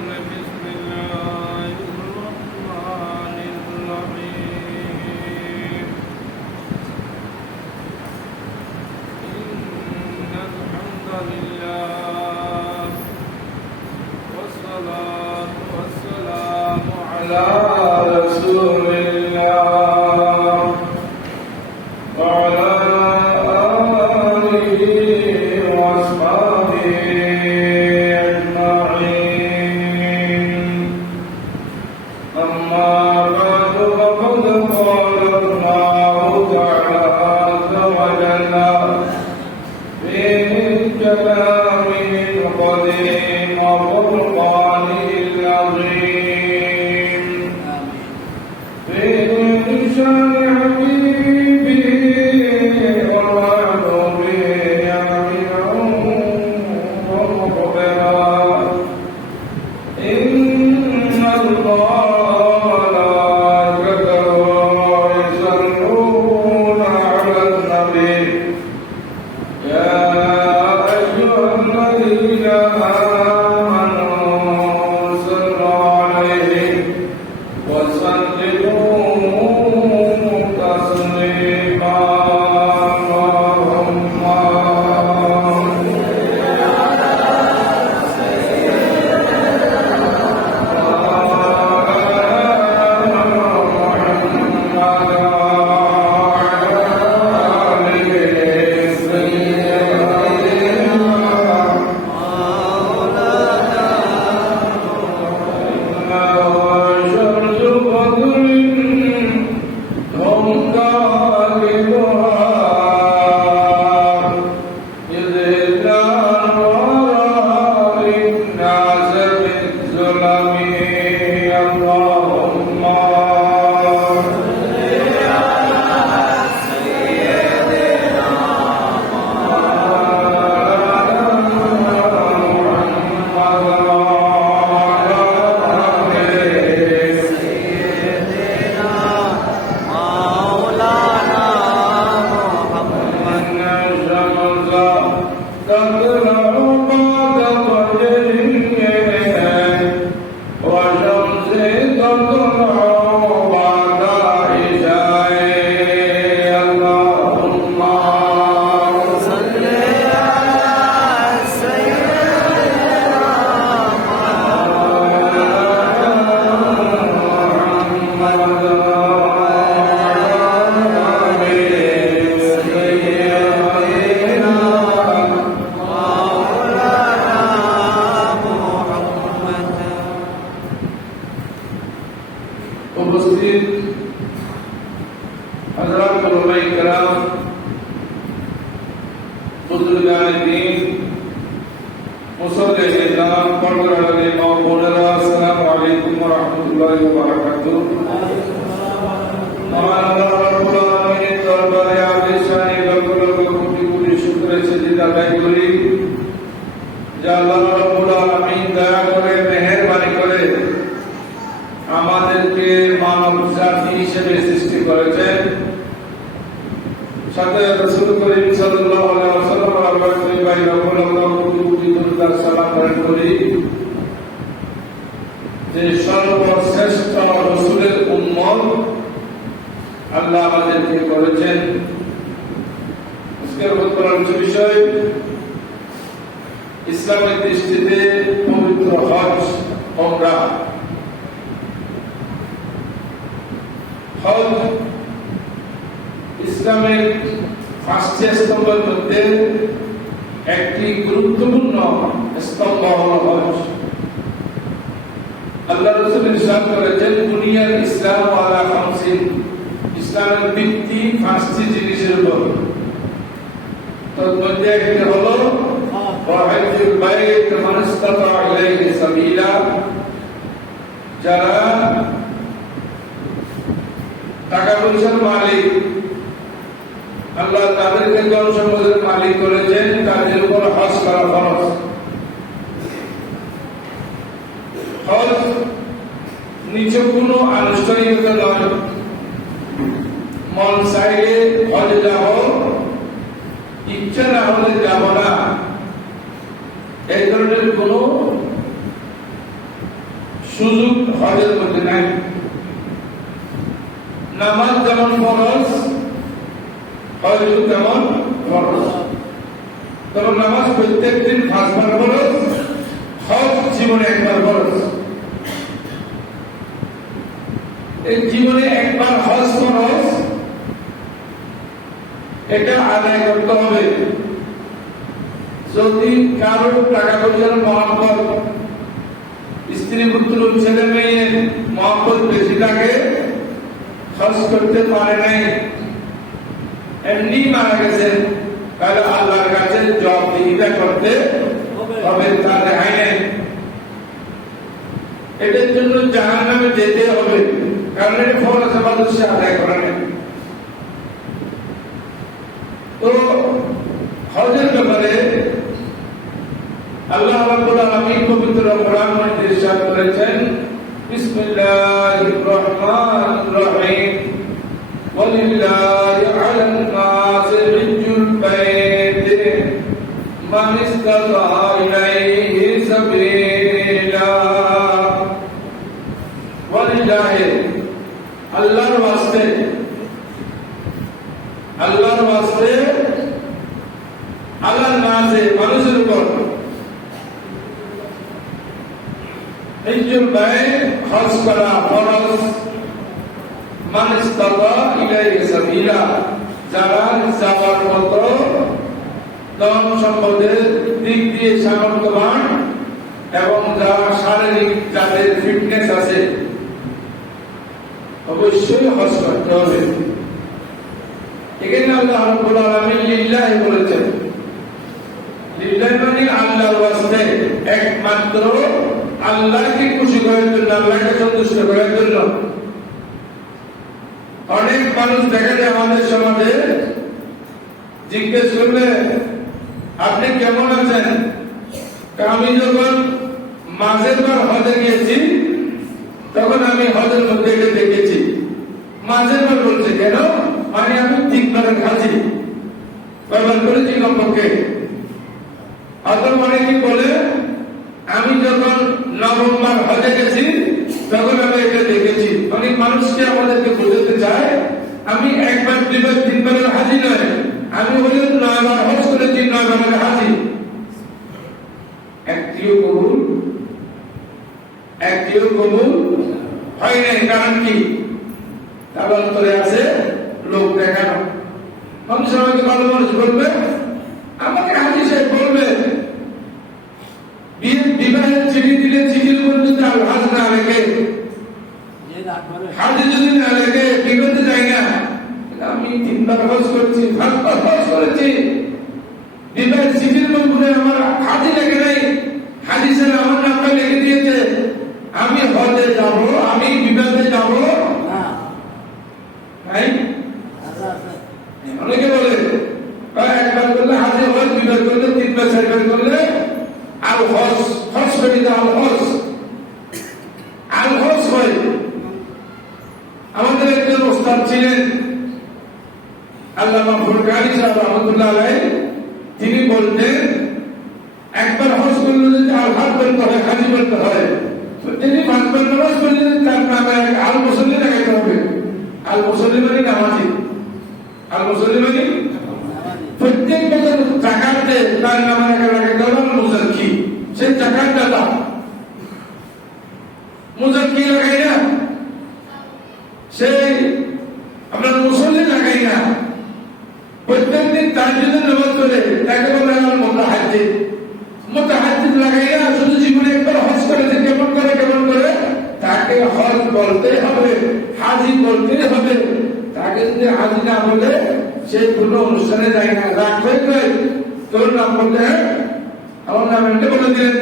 بسم الله الرحمن الرحيم إن الحمد لله والصلاة والسلام على رسول الله وعلى آله وأصحابه أجمعين أما بعد فقد قال الله تعالى عز وجل في كلامه القديم وفرقانه العظيم في شان حبيبه ومحبوبه يعملا ومخبرا إن الله وملائكته يصلون على النبي يا أيها الذين آمنوا صلوا عليه وسلموا تسليما اللهم उपस्थित हज़रात उलमाए किराम बुजुर्गान दीन मुसल्ले निज़ाम पढ़ने मौलाना अस्सलामु अलैकुम व रहमतुल्लाहि व बरकातुहू हमारा रब्बुल आलमीन दरबारे आदेशाने कोटि कोटि शुक्र सजदा अदा करी যা আল্লাহ রাব্বুল আলামিন দয়া করে মেহেরবানি করে আমাদেরকে মানব জাতি হিসেবে সৃষ্টি করেছেন সাথে রাসূল করিম সাল্লাল্লাহু আলাইহি ওয়াসাল্লাম আরবাতি ভাই রাব্বুল্লাহ কোটি কোটি সালাম করি যে সর্বশ্রেষ্ঠ রাসূলের উম্মত আল্লাহ আমাদেরকে করেছেন আজকের বর্তমান বিষয় ইসলামের দৃষ্টিতে পবিত্র হজ ওমরা হজ ইসলামের পাঁচটি স্তম্ভের মধ্যে একটি গুরুত্বপূর্ণ স্তম্ভ হল হজ আল্লাহ রাসূল ইরশাদ করেছেন বুনিয়াল ইসলাম আলা খামসিন ইসলামের ভিত্তি পাঁচটি জিনিসের উপর তার মধ্যে একটি হলো ওয়াহিদুল বাইত মান ইসতাতা ইলাইহি সাবিলা যারা টাকা পয়সার মালিক আল্লাহ তাদেরকে জন সম্পদের মালিক করেছেন তাদের উপর হজ করা ফরজ হজ নিচে কোনো আনুষ্ঠানিকতা নয় মন চাইলে হজে যাব ইচ্ছা না হলে যাব না এই ধরনের কোনো সুযোগ হজের মধ্যে নাই। নামাজ যেমন ফরজ, হজ তেমন ফরজ। তখন নামাজ প্রত্যেক দিন 5 বার ফরজ, হজ জীবনে 1 বার ফরজ। এই জীবনে 1 বার হজ ফরজ, এটা আদায় করতে হবে। যদি কারো টাকা পয়সার মহব্বত, স্ত্রী পুত্র ছেলে মেয়ের মহব্বত বেশি থাকে, হজ করতে পারে নাই, এমনি মারা গেছেন, তাহলে আল্লাহর কাছে জবাবদিহিতা করতে হবে, তার রেহাই নেই। এটার জন্য জাহান্নামে যেতে হবে, কারণ এটা ফরজ ইবাদত সে আদায় করে নেই। তো হজের ব্যাপারে আল্লাহ রাব্বুল আলামিন পবিত্র কোরআন মধ্যে ইরশাদ করেছেন, বিসমিল্লাহির রহমানির রহিম, ওয়ালিল্লাহি আলান নাসি হিজ্জুল বাইত মান ইসতাতা ইলাইহি সাবিলা। ওয়ালিল্লাহি আল্লাহর ওয়াস্তে, আল্লাহর ওয়াস্তে, আল্লাহর নাসে মানুষের উপর হিজ্জুল বাইত হজ করা ফরজ, মান ইসতাতা ইলাইহি সাবিলা, যারা যাওয়ার মতো ধন সম্পদের দিক দিয়ে সামর্থ্যবান এবং যারা শারীরিক যাদের ফিটনেস আছে, অবশ্যই হজ করতে হবে। এখানে আল্লাহ রাব্বুল আলামিন লিল্লাহি বলেছেন, লিল্লাহি মানে আল্লাহর ওয়াস্তে, একমাত্র আল্লাহকে খুশি করার জন্য, আল্লাহকে সন্তুষ্ট করার জন্য। অনেক মানুষ দেখা যায় আমাদের সমাজে, জিজ্ঞেস করলে আপনি কেমন আছেন, আমি যখন মাঝের বার হজে গিয়েছি তখন আমি হজের মধ্যে দেখেছি। মাঝের বার বলছে কেন, মানে আমি 3 বারের হাজি ব্যবহার করেছি কমপক্ষে। অথবা অনেকে বলে আমি যখন 9ম বার হজে গেছি তখন আমি এটা দেখেছি। অনেক মানুষকে আমাদেরকে বোঝাতে চায় আমি 1 বার 2 বার 3 বারের হাজি নয়, আমি হলেও 9 বার হজ করেছি, 9 বারের হাজি। একটিও কবুল হয় নাই। কারণ কি? তার অন্তরে আছে লোক দেখানো। মানুষ আমাকে ভালো মানুষ বলবে, আমাকে হাজি সাহেব বলবে, বিবাহের চিঠি দিলে চিঠির উপর যদি হাজ না লেখে, হাজি যদি না লেখে কি করতে চাই না, আমি 3 বার হজ করেছি, 5 বার হজ করেছি, বিবাহের চিঠির উপরে আমার হাজি লেখে নাই, হাজি সাহেব আমার নামটা লিখে দিয়েছে, আমি হজে যাব, আমি বিবাহে যাব। অনেকে বলে 1 বার করলে হাজি হজ, 2 বার করলে, 3 বার 4 বার করলে আল হজ, হজ করে আল হজ, আল হজ হয়। আমাদের একজন ওস্তাদ ছিলেন আল্লামা ফুরকানি সাহেব রহমাতুল্লাহ আলাইহি, তিনি বলতেন 1 বার হজ করলে যদি আল হজ বলতে হয়, হাজি বলতে হয়, তিনি 5 বার নামাজ পড়লে তার নামে আল মুসল্লি লাগাইতে হবে। আল মুসল্লি মানে নামাজি, আল মুসল্লি মানে প্রত্যেক বছর জাকাতে তার নামে লাগাইতে হবে আল মুজাক্কি, সেই জাকাত দাতা। মুজাক্কি লাগাই না, সেই আপনার মুসল্লি লাগাই না। প্রত্যেক দিন তাহাজ্জুদের নামাজ পড়ে তাকে বলা হয় মুতাহাজ্জিদ। মুতাহাজ্জিদ লাগাই না, শুধু জীবনে একবার হজ করেছে, কেমন করে তাকে হজ বলতে হবে, হাজি বলতে হবে। তাকে যদি হাজি না বলে সে কোনো অনুষ্ঠানে যায় না, রাগ হয়ে যায়, তোর নাম বলতে হ্যাঁ আমার নাম এমনি বলে দিলেন,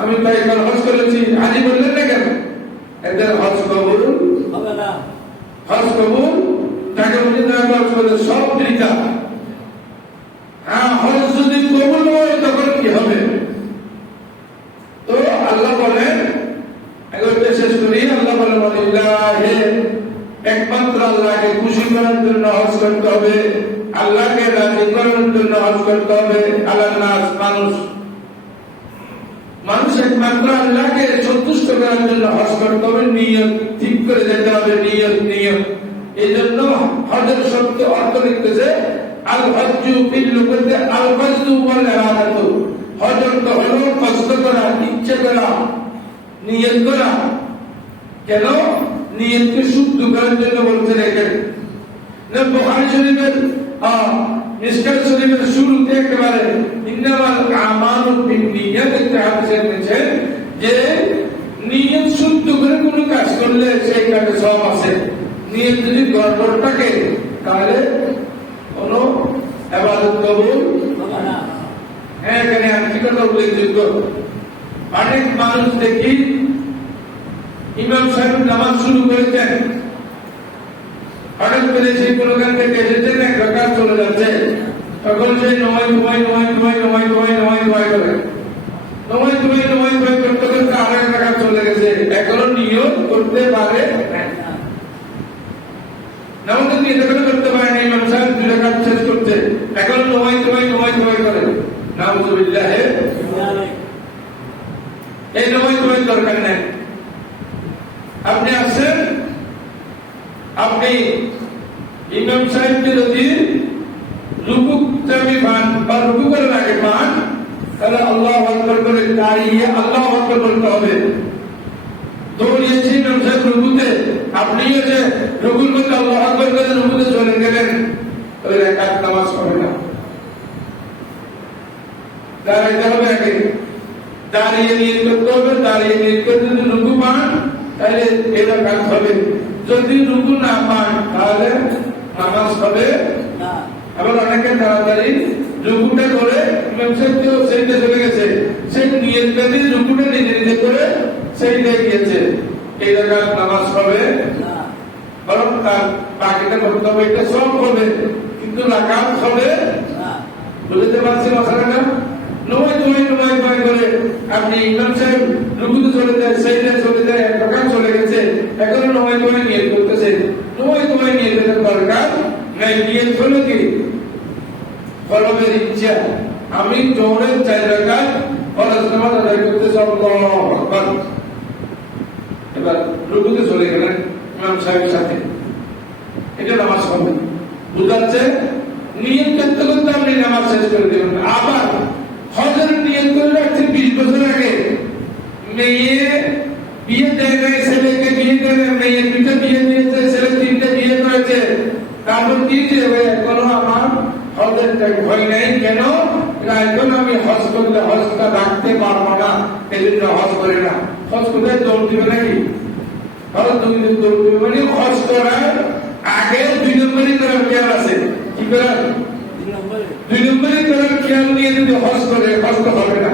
আমি তাই হজ করেছি, হাজি বললেন না কেন? এদের হজ কবুল হবে না। হজ কবুল তাকে বলি না, হজ করলে সব বৃথা। হ্যাঁ, হজ যদি কবুল হয় তখন কি হবে? তো আল্লাহ বলেন, এগুলোতে শেষ করি, আল্লাহ বলেন ওয়ালিল্লাহি, একমাত্র আল্লাহকে খুশি করার জন্য হজ করতে হবে, আল্লাহকে রাজি করার জন্য হজ করতে হবে। আলান নাস, মানুষ একমাত্র আল্লাহকে সন্তুষ্ট করার জন্য হজ করতে হবে, নিয়ত ঠিক করে যেতে হবে, নিয়ত। এই জন্য হজের শব্দ অর্থ লিখতেছে আল হজ্জু ফিল লুগাতে আল কসদু ওয়াল ইরাদাতু। হজ অর্থ হলো কসদ করা, ইচ্ছা করা, নিয়ত করা। কেন? নিয়তকে শুদ্ধ করার জন্য বলছেন এখানে। না বুখারী শরীফের মিশকাত শরীফের শুরুতে একেবারে ইন্নামাল আমালু বিন্নিয়াত একটা হাদিসে রয়েছে যে নিয়ত শুদ্ধ করে কোনো কাজ করলে সেই কাজে সওয়াব আছে। নিয়ত যদি গড়বড় থাকে তাহলে কোনো ইবাদত কবুল হবে না। এখানে আরেকটি কথা উল্লেখযোগ্য, অনেক মানুষ দেখি ইমাম সাহেব নামাজ শুরু করেছেন, হঠাৎ করে সেই কোনখান থেকে এসেছেন, এক রাকাত চলে যাচ্ছে, তখন সেই নয় করে করতে করতে আরেক রাকাত চলে গেছে, এখনো নিয়ত করতে পারে নামাজ নিয়ত করতে পারে না। ইমাম সাহেব দুই রাকাত শেষ করছে, এখনো নয় করে। নাউযুবিল্লাহ। এই নয় দরকার নেই। আপনি আসেন, আপনি ইমাম সাহেবকে যদি রুকু চাবি পান বা রুকু করার আগে পান, তাহলে আল্লাহু আকবার করে দাঁড়িয়ে আল্লাহু আকবার বলতে হবে। দৌড়িয়েছি ইমাম সাহেব রুকুতে, আপনিও যে রুকুর মধ্যে আল্লাহু আকবার করে রুকুতে চলে গেলেন, ওই রাকাত নামাজ হবে না। দাঁড়াইতে হবে আগে, দাঁড়িয়ে নিয়ত করতে হবে, দাঁড়িয়ে নিয়ত করে যদি রুকু পান তাহলে এই রাকাত হবে। যদি রুকু না পান তাহলে নামাজ হবে না। আবার অনেকে তাড়াতাড়ি রুকুটা করে ইমাম সাহেব তো সেইটা চলে গেছে, সেই নিয়ত করে রুকুটা নিজে করে সেইটাই গিয়েছে, এই রাকাত নামাজ হবে না। বরং তার বাকিটা করতে হবে, এটা সব হবে কিন্তু রাকাত হবে না। বুঝতে পারছি মশালাটা? নয় করে আপনি ইমাম সাহেব রুকুতে চলে যায়, সেইটা চলে যায়, এক রাকাত চলে গেছে, এখন নয় নিয়ত করতেছে। নয় নিয়তের দরকার নাই। নিয়ত হলো কি? ফরজের ইচ্ছা, আমি জোহরের 4 রাকাত ফরজ নামাজ আদায় করতেছি, আল্লাহু আকবার। এবার রুকুতে চলে গেলেন ইমাম সাহেবের সাথে, এটা নামাজ হবে। বুঝাচ্ছে নিয়ত করতে করতে আপনি নামাজ শেষ করে দেবেন। আবার হজের নিয়ত করে রাখছেন 20 বছর আগে, মেয়ে বিয়ে দেয় নাই, ছেলেকে বিয়ে দেয় নাই, মেয়ে 2টা বিয়ে দিয়েছে, ছেলে 3টা বিয়ে করেছে, তারপর কি যে এখনো আমার হজের ভয় নাই। কেন? এখন আমি হজ করলে হজটা রাখতে পারবো না, এই জন্য হজ করে না। হজ কোথায় দৌড় দিবে নাকি? হজ দৌড় দিবে মানে হজ করার আগে 2 নম্বরই করার খেয়াল আছে। কি করার? 2 নম্বরই করার খেয়াল নিয়ে যদি হজ করে, হজ তো হবে না।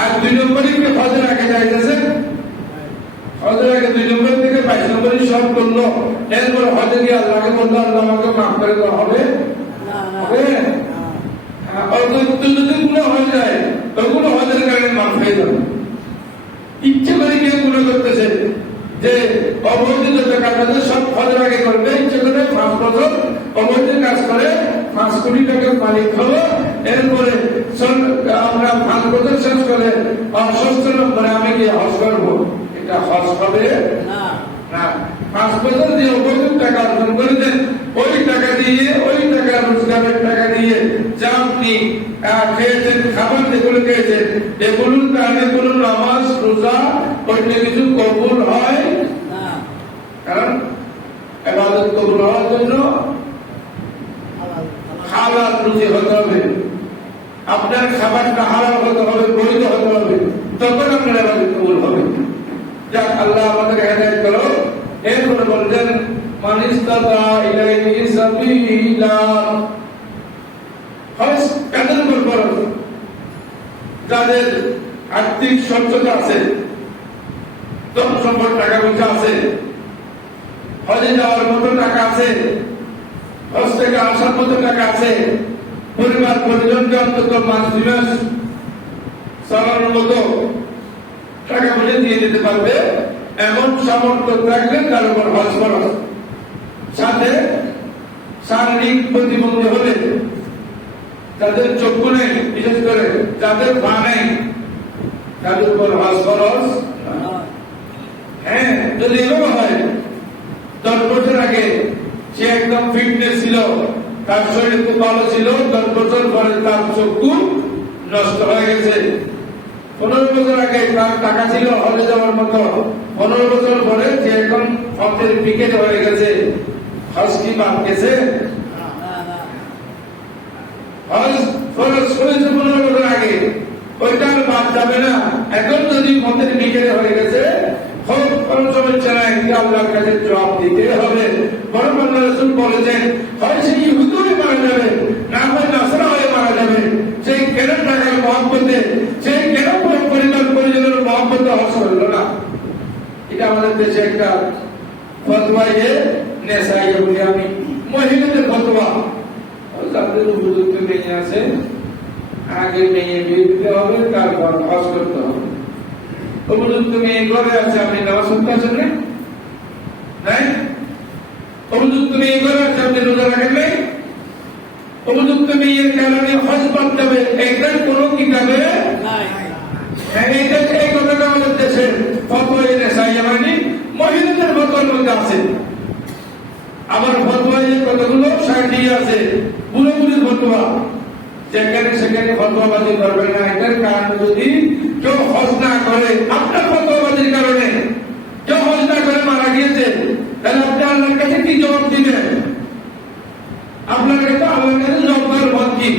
আর 2 নম্বরই হজের আগে যাইতেছে, হজের আগে 2 নম্বর থেকে 22 নম্বরই সব করলো, এরপর হজে গিয়ে আল্লাহকে বললো আল্লাহ আমাকে মাফ করে দেওয়া হবে যদি গুলো হয়ে যায়, ওগুলো হজের কারণে মাফ হয়ে যাবে। ইচ্ছে করে কেউ গুলো করতেছে যে অবৈধ কাজ আছে সব হজের আগে করবে, ইচ্ছে করে 5 বছর অবৈধ কাজ করে 5 কোটি টাকার মালিক হলো, এরপরে আমরা 5 বছর শেষ করে 6ষ্ঠ নম্বরে আমি গিয়ে হজ করবো, এটা হজ হবে না। 5 বছর যে অবৈধ টাকা অর্জন করেছেন, ওই টাকা দিয়ে, ওই টাকা রোজগারের টাকা দিয়ে যা আপনি খেয়েছেন, খাবার যেগুলো খেয়েছেন, এগুলোর কারণে কোন নামাজ রোজা অন্য কিছু কবুল হয় না। কারণ ইবাদত কবুল হওয়ার জন্য হালাল রুজি হতে হবে, আপনার খাবারটা হালাল হতে হবে, বৈধ হতে হবে, তখন আপনার ইবাদত কবুল হবে। যাক, আল্লাহ আমাদের হেদায়েত করো। এরপরে বলছেন মান ইসতাতা ইলাইহি সাবিলা। হজ কাদের উপর ফরজ? যাদের আর্থিক সচ্ছলতা আছে, ধন সম্পদ টাকা পয়সা আছে, হজে যাওয়ার মতো টাকা আছে, হজ থেকে আসার মতো টাকা আছে, পরিবার পরিজনকে অন্তত 5 মাস চালানোর মতো টাকা পয়সা দিয়ে দিতে পারবে, এমন সামর্থ্য থাকলে তার উপর হজ ফরজ। সাথে শারীরিক প্রতিবন্ধী হলে, যাদের চক্ষু নেই, বিশেষ করে যাদের পা নেই, তাদের উপর হজ ফরজ। যদি এভাবে হয় 10 বছর আগে সে একদম ফিটনেস ছিল, তার শরীর খুব ভালো ছিল, 10 বছর পরে তার চক্ষু নষ্ট হয়ে গেছে। 15 বছর আগে তার টাকা ছিল হলে যাওয়ার মতো, 15 বছর পরে সে এখন হজের টিকিট হয়ে গেছে। হজ কি বাদ গেছে? হজ ফরজ করেছে 15 বছর আগে, ওইটা আর বাদ যাবে না। এখন যদি হজের টিকিট হয়ে গেছে, হজ কোনো সমস্যা নাই, আল্লাহর কাছে জবাব দিতে হবে। বরং আল্লাহ রাসূল বলেছেন, হয় সে ইহুদি হয়ে মারা যাবে, না হয় নাসারা হয়ে মারা যাবে। সেই কেন টাকার মহব্বতে, সেই কেন পরিবার পরিজনের মহব্বতে হজ করলো না? এটা আমাদের দেশে একটা ফতোয়া নেশাইয়ে বলি আমি, মহিলাদের ফতোয়া। যাদের উপযুক্ত মেয়ে আছে, আগে মেয়ে বিয়ে দিতে হবে, তারপর হজ করতে হবে। উপযুক্ত মেয়ে ঘরে আছে, আপনি নামাজ পড়তে আসেন না? নাই? উপযুক্ত মেয়ে ঘরে আছে, আপনি রোজা রাখেন নাই? উপযুক্ত মেয়ের কারণে হজ করতে হবে, এইটার কোনো কিতাবে নাই। এই কথাটা আমাদের দেশে ফতোয়া নেশাইয়ে মানে মহিলাদের ফতোয়ার মধ্যে আছে। আবার ফতোয়ায় কতগুলো সাইডি আছে, পুরোপুরি ফতোয়া, যেখানে সেখানে ফতোয়াবাজি করবে না। এটার কারণ যদি কেউ হজ না করে, আপনার ফতোয়াবাজির কারণে কেউ হজ না করে মারা গিয়েছে, তাহলে আপনি আল্লাহর কাছে কি জবাব দিবেন? আপনার কাছে আল্লাহর কাছে জবাব দেওয়ার মত কি?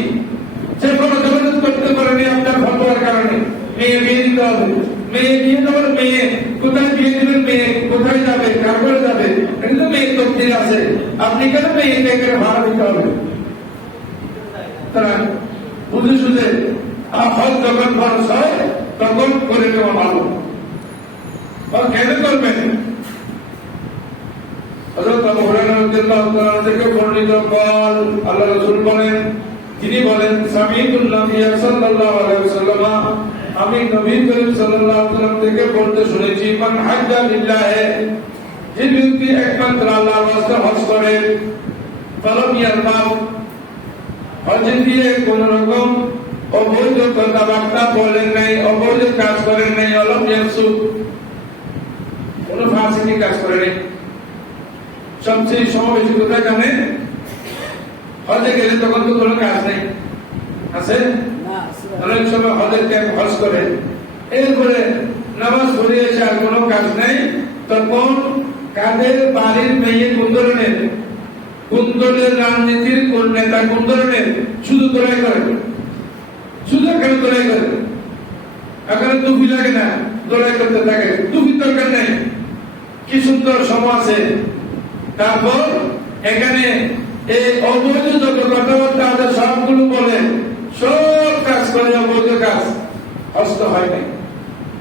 সে কোনো জবাব করতে পারেনি আপনার ফতোয়ার কারণে। মেয়ে বিয়ে দিতে হবে, মেয়ে বিয়ে দেওয়ার, মেয়ে কোথায় বিয়ে দিবেন, মেয়ে কোথায় যাবে, কারবার যাবে, এটা তো মেয়ের তকদির আছে। আপনি কেন মেয়েকে এখানে ভাড়া দিতে হবে? তারা বুঝে সুঝে হজ যখন খরচ হয় তখন করে নেওয়া ভালো। কেন করবেন? হযরত আবু হুরায়রা রাদিয়াল্লাহু তাআলা থেকে বর্ণিত বল, আল্লাহ রাসূল বলেন, তিনি বলেন, সামিউতুন নবী সাল্লাল্লাহু আলাইহি ওয়াসাল্লাম, আমি নবী করিম সাল্লাল্লাহু আলাইহি ওয়াসাল্লাম থেকে বলতে শুনেছি, মান হাজ্জা লিল্লাহি, যে ব্যক্তি একমাত্র আল্লাহর রাস্তায় হজ করে, ফালাম ইয়ারমাম, হজ দিয়ে কোন রকম অবৈধ কথাবার্তা বলেন নাই, অবৈধ কাজ করেন নাই, অলম ইয়াসুক, কোন ফাসিকি কাজ করে নাই। সবচেয়ে সমাবেশী কোথায় জানেন? হজে গেলে তখন তো কোনো কাজ নেই, আছে না? অনেক সময় হজের ক্যাম্প হজ করে, এরপরে নামাজ পড়ে এসে আর কোনো কাজ নেই, তখন কাদের বাড়ির মেয়ে কোন ধরনের, কোন দলের রাজনীতির কোন নেতা কোন ধরনের, শুধু দোলাই করে, শুধু এখানে দোলাই করে। এখানে টুপি লাগে না, দোলাই করতে থাকে, টুপির দরকার নেই, কি সুন্দর সময় আছে। তারপর এখানে এই অবৈধ যত কথাবার্তা আছে সবগুলো বলে, সব কাজ করে, অবৈধ কাজ। হস্ত হয় নাই,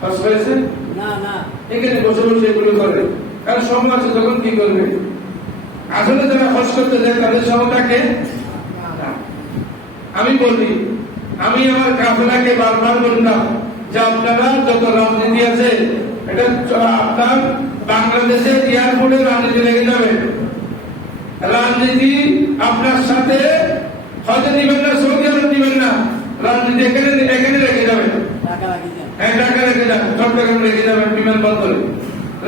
হস্ত হয়েছে না, না, এখানে বসে বসে এগুলো করে। কারণ সময় আছে, তখন কি করবে? আসলে যারা হজ করতে যায় তাদের সময়টাকে, আমি বলি, আমি আমার কাফেলাকে বারবার বললাম যে আপনারা যত রাজনীতি আছে, এটা আপনার বাংলাদেশের এয়ারপোর্টে রাজনীতি লেগে যাবে। রাজনীতি আপনার সাথে হজে নিবেন না, সৌদি আরব নিবেন না, রাজনীতি এখানে এখানে রেখে যাবেন, ঢাকা রেখে যান, চট্টগ্রাম রেখে যাবেন বিমানবন্দরে,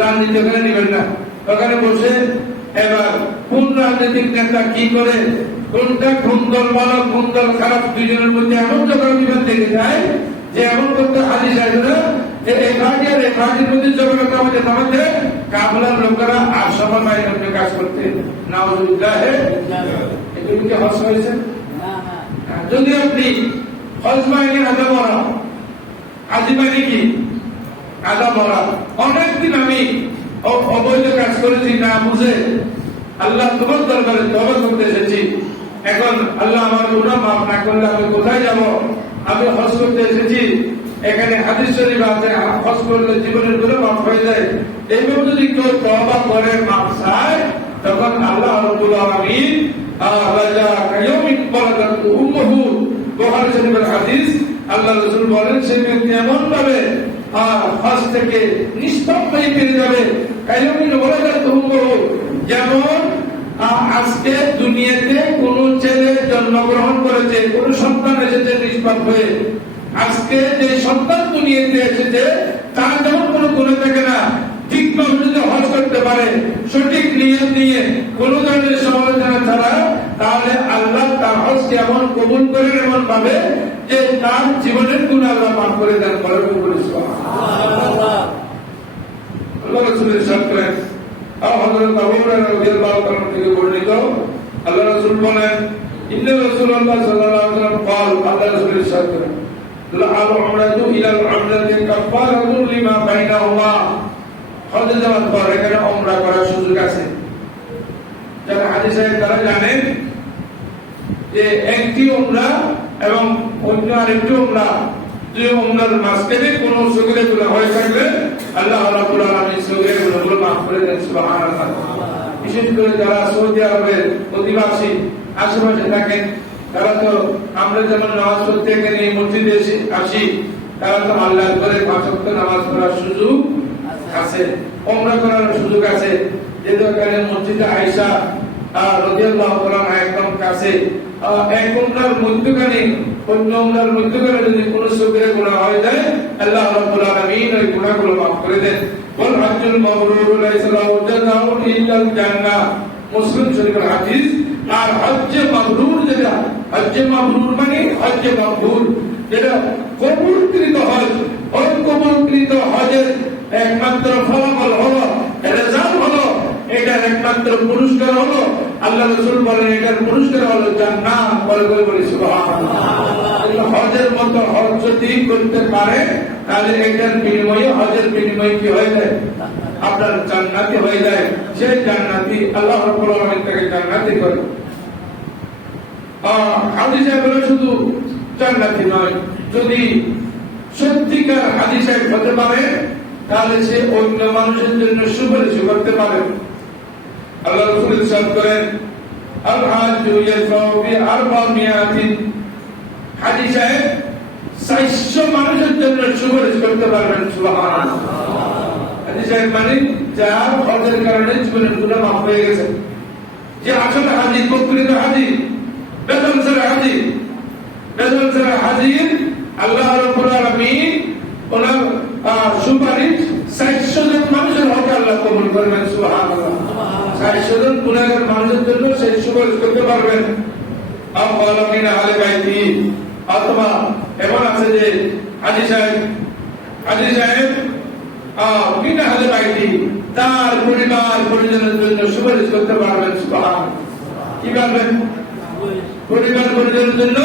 রাজনীতি ওখানে নিবেন না। ওখানে বসে এবার কোন রাজনৈতিক নেতা কি করে, কোনটা কোন দল ভালো কোন দল খারাপ, দুজনের মধ্যে এমন যখন বিবাদ লেগে যায় যে এমন করতে হাজির আসে না যে এই পার্টি আর এই পার্টির মধ্যে ঝগড়া আমাদের আমাদের কাফেলার লোকেরা আর সবার বাইরে আপনি কাজ করতে নাউজুবিল্লাহ। এগুলো কি হজ হয়েছে? যদি আপনি হজ মাইনে আদা মরা, আজি মানে কি আদা মরা, অনেকদিন আমি অবৈধ কাজ করেছি না বুঝে, আল্লাহ তোমার দরবারে তওবা করতে এসেছি, এখন আল্লাহ আমার গুনাহ মাফ না করলে আমি কোথায় যাব? আমি হজ করতে এসেছি, এখানে হাদিস শরীফ আছে হজ করলে জীবনের গুনাহ মাফ হয়ে যায়। এইভাবে যদি কেউ তওবা করে, মাফ চায়, তখন আল্লাহ রাব্বুল আলামিন রাজা কায়ুমিন বারাকাত উম্মুহু, বুখারী শরীফের হাদিস, আল্লাহ রাসূল বলেন সে ব্যক্তি এমন ভাবে হজ থেকে নিষ্পাপ হয়ে ফিরে যাবে, কায়ুমিন বারাকাত উম্মুহু, যেমন আজকে দুনিয়াতে কোন ছেলে জন্মগ্রহণ করেছে, কোন সন্তান এসেছে নিষ্পাপ হয়ে, আজকে যে সন্তান দুনিয়াতে এসেছে তার যেমন কোনো গুনাহ থাকে না, ঠিকভাবে যদি হজ করতে পারে, সঠিক নিয়ত নিয়ে কোনো ধরনের সমালোচনা ছাড়া, তাহলে আল্লাহ তার হজকে এমন কবুল করেন এমন ভাবে যে তার জীবনের গুনাহ আল্লাহ মাফ করে দেন। সুবহানাল্লাহ। আল্লাহ রাসূলের সাথে হযরত আবু হুরায়রা রাদিয়াল্লাহু তাআলা থেকে বর্ণিত, আল্লাহ রাসূল বলেন, ইন্না রাসূলুল্লাহ সাল্লাল্লাহু আলাইহি ওয়াসাল্লাম قال, আল্লাহ রাসূলের সাথে আল-উমরাতু ইলাল উমরাতি কাফারাতুন লিমা বাইনাহুমা। হজে যাওয়ার পর এখানে উমরা করার সুযোগ আছে। যারা হাদিসে তারা জানেন যে একটি উমরা এবং অন্য আরেকটি উমরা, দুই উমরার মাঝখানে কোনো সগীরা গুনাহ হয়ে থাকলে আল্লাহ রাব্বুল আলামিন সগীরা গুনাহগুলো মাফ করে দেন। সুবহানাল্লাহ। বিশেষ করে যারা সৌদি আরবের অধিবাসী আশেপাশে থাকেন, তারা তো আমরা যেমন নামাজ পড়তে এখানে মসজিদে আসি, তারা তো আল্লাহর ঘরে 5 ওয়াক্ত নামাজ পড়ার সুযোগ আছে, উমরা করার সুযোগ আছে। যেহেতু এখানে মসজিদে আয়েশা রাদিয়াল্লাহু তাআলা একদম কাছে, এক উমরার মধ্যখানে অন্য উমরার মধ্যখানে যদি কোনো সগীরা গুনাহ হয়ে যায়, আল্লাহ রাব্বুল আলামিন ওই গুনাহগুলো মাফ করে দেন। ওয়াল হজ্জুল মাবরুর লাইসা লাহু জাযাউন ইল্লাল জান্নাহ, মুসলিম শরীফের হাদিস। আর হজ্জে মাবরুর, যেটা হজ্জে মাবরুর মানে হজ্জে মাবরুর, যেটা কবুলকৃত হজ, ওই কবুলকৃত হজের একমাত্র ফলাফল হলো, রেজাল্ট হলো, এটার একমাত্র পুরস্কার হলো, আল্লাহ রাসূল বলেন এটার পুরস্কার হলো জান্নাত। বলে সুবহানাল্লাহ। হজের মতো হজ যদি করতে পারে, তাহলে এটার বিনিময়ে, হজের বিনিময়ে কি হয়ে যায়? আপনার জান্নাতি হয়ে যায়। সেই জান্নাতি আল্লাহ রাব্বুল আলামিন তাকে জান্নাতি করে। হাদিসে বলে শুধু জান্নাতি নয়, যদি সত্যিকার হাদিসে হতে পারে, তাহলে সে অন্য মানুষের জন্য সুপারিশ করতে পারে। আল্লাহ রাসূল ইরশাদ করেন, আল হাজ্জু ইয়াসফাউ বি 400 হাদিসে 400 মানুষের জন্য সুপারিশ করতে পারবেন। সুবহানাল্লাহ। হাদিসে মানে যার হজের কারণে জীবনের গুনাহ মাফ হয়ে গেছে, যে আসলে হাজী, প্রকৃত হাজী, বেতন ছাড়া হাজী, বেতন ছাড়া হাজীর আল্লাহ রাব্বুল আলামিন ওনার সুপারিশ 400 জন মানুষের হক আল্লাহ কবুল করবেন। সুবহানাল্লাহ। 400 জন গুনাহগার মানুষের জন্য সেই সুপারিশ করতে পারবেন। আল্লাহ আহলে বাইতি, অথবা এমন আছে যে হাজী সাহেব মিন আহলে বাইতি, তার পরিবার পরিজনের জন্য সুপারিশ করতে পারবেন। সুবহানাল্লাহ। কি পারবেন? পরিবার পরিজনের জন্য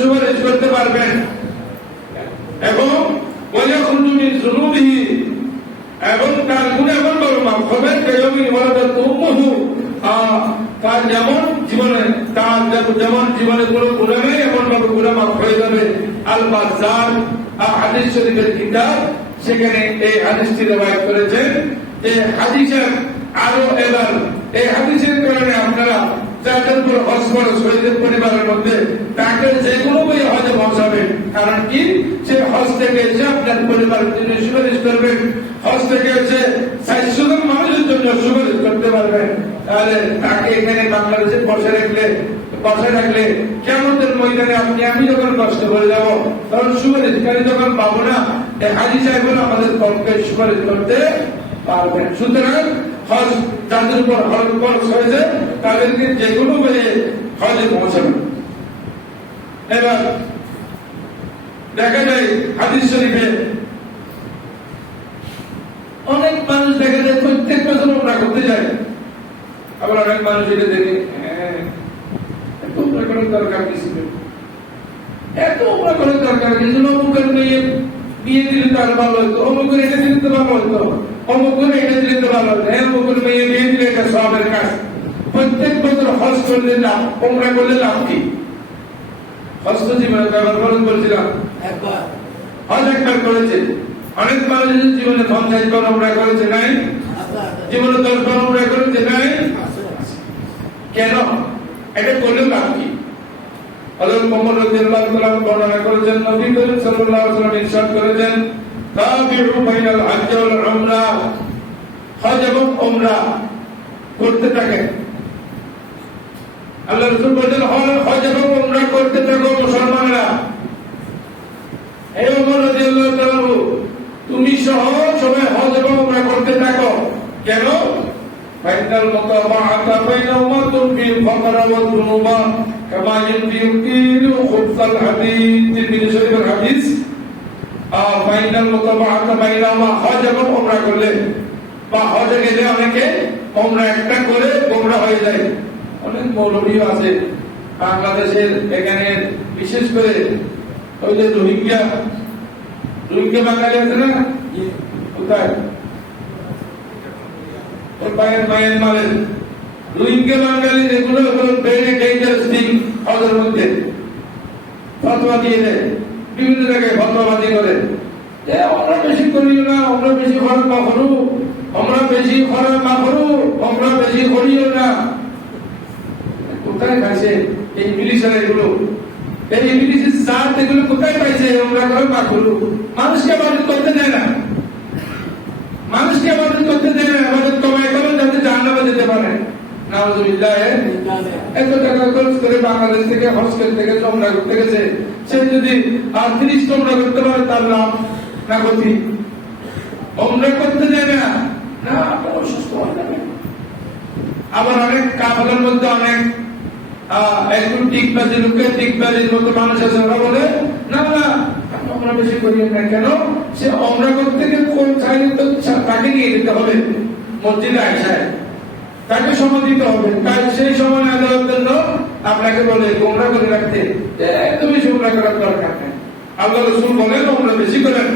সুপারিশ করতে পারবেন। এবং ওয়ায়াখরুজু মিন যুনুবিহি, এবং তার গুনাহ এমন বড় মাফ হবে, কায়াউমিন ওয়ালাদাত উম্মুহু, তার যেমন জীবনে কোনো গুনাহ নেই, এমন ভাবে গুনাহ মাফ হয়ে যাবে। আল বাজ্জার হাদিস শরীফের কিতাব, সেখানে এই হাদিসটি রওয়ায়াত করেছেন যে হাদিসের আরো এবার এই হাদিসের কারণে আপনারা যাদের উপর হজ ফরজ শহীদের পরিবারের মধ্যে, তাকে যে কোনো বই হজে পৌঁছাবেন। কারণ কি? সে হজ থেকে এসে আপনার পরিবারের জন্য সুপারিশ করবেন, হজ থেকে এসে 400 জন মানুষের জন্য সুপারিশ করতে পারবেন। তাহলে তাকে এখানে বাংলাদেশে বসে রাখলে কিয়ামতের ময়দানে আমি যখন কষ্ট করে যাব, তখন সুপারিশকারী যখন পাবো না, হাজী সাহেব আমাদের পক্ষে সুপারিশ করতে পারবেন। সুতরাং হজ যাদের উপর হজ ফরজ হয়েছে, তাদেরকে যে কোনো বলে হজে পৌঁছাবেন। এবার দেখা যায় হাদিস শরীফে অনেক মানুষ দেখা যায় প্রত্যেক বছর উমরা করতে যায়। আবার অনেক মানুষ এটা দেখে এত উমরা করার দরকার কি ছিল, এত উমরা করার দরকার কি ছিল, অমুকের মেয়ে বিয়ে দিলে তার ভালো হতো, অমুকের এটা দিলে তো ভালো হতো, অমুকের এটা দিলে তো ভালো হতো, অমুকের মেয়ে বিয়ে দিলে এটা সওয়াবের কাজ। প্রত্যেক বছর হজ করলে লাভ, উমরা করলে লাভ কি? হজ তো জীবনে ব্যবহার করেছিলাম একবার, হজ একবার করেছে। অনেক মানুষের জীবনে 50 বার উমরা করেছে নাই, জীবনে 10 বার উমরা করেছে নাই। কেন? এটা করলে লাভ কি? হযরত মুহাম্মদ রাদিয়াল্লাহু তাআলা বর্ণনা করেছেন, নবী করিম সাল্লাল্লাহু আলাইহি ওয়াসাল্লাম ইরশাদ করেছেন, তাবিউ বাইনাল হজ্জ ওয়াল উমরা, হজ এবং উমরা করতে থাকেন। আল্লাহ রাসূল বলেন, হজ এবং উমরা করতে থাকো মুসলমানরা। হে ওমর রাদিয়াল্লাহু তাআলা, তুমি সহ তোমরা করতে থাকো। কেন? ফাইনাল মুতাবাআতা বাইনাহুমা তুনফিল ফাকরা ওয়াল যুনুবা কামা ইউনফিলু খুবসাল হাদিস। তিরমিজি শরীফের হাদিস। ফাইনাল মুতাবাআতা বাইনাহুমা, হজ এবং উমরা করলে বা হজে গেলে অনেকে উমরা একটা করে গোমরা হয়ে যায়। অনেক মৌলভীও আছে বাংলাদেশের এখানে, বিশেষ করে ওই যে রোহিঙ্গা বাঙালি আছে না, কোথায় মায়ানমারের রোহিঙ্গা বাঙালি, যেগুলো ভেরি ডেঞ্জারাস থিং হজের মধ্যে ফতোয়া দিয়ে দেয়, বিভিন্ন জায়গায় ফতোয়াবাজি করে যে আমরা বেশি করিও না, আমরা বেশি খরচ না করু, আমরা বেশি খরচ না করু, আমরা বেশি করিও না। কোথায় পাইছে এই ইংলিশের এগুলো? এই ইংলিশের জাত এগুলো কোথায় পাইছে? আমরা করে না করু। মানুষকে আবাদত করতে দেয় না, মানুষকে আবাদত করতে দেয় না, আবাদত কমাই করেন যাতে জাহান্নামে যেতে পারে। নাউযুবিল্লাহ। এত টাকা খরচ করে বাংলাদেশ থেকে হজ করতে গেছে, উমরা করতে গেছে, সে যদি 30 উমরা করতে পারে তার লাভ না ক্ষতি? উমরা করতে দেয় না, না অসুস্থ হয়ে যাবে। আবার অনেক কাফেলার মধ্যে অনেক একটু টিকবাজি লোকে, টিকবাজির মতো মানুষ আছে, ওরা বলে না না আমরা বেশি করি না। কেন? সে উমরা করতে গিয়ে কোন চাইলে তো তাকে নিয়ে যেতে হবে মসজিদে আয়েশায়, তাকে সময় দিতে হবে। তাই সেই সময় না দেওয়ার জন্য আপনাকে বলে উমরা করে রাখতে, এত বেশি উমরা করার দরকার নেই। আল্লাহ রাসূল বলেন উমরা বেশি করেন,